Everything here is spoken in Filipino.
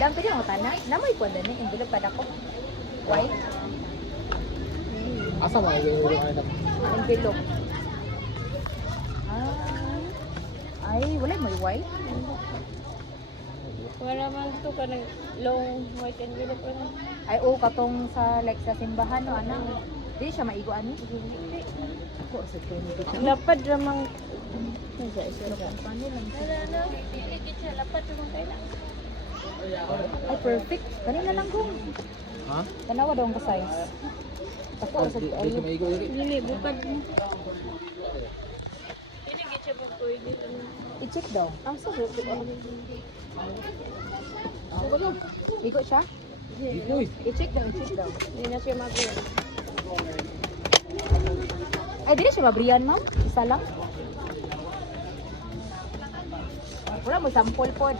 Dam pwede mo tanan. Namoy ko din envelope kada ko. White Asa mo yung envelope. Ay, wala may white. Wala man to ka ng long white envelope ano. Ay, katong sa like sa simbahan no ana. Di siya maigo ani. Ko sa kanya. Lapad ramang Paano lang siya? Dili siya lapad ramang kay na. Ay, perfect. Kanina lang ko. Ha? Tanawa daw ang ka-size. Ako sa Di siya maigo diri. Dili bukad mo. Dili gid siya pwede ano. I-check daw. Ang sagot ko. Igo siya? Ikoy. I-check daw, i-check daw. Hindi na siya magawa. Ay, dili siya mabriyan, ma'am. Isa lang. Wala mo sample pod.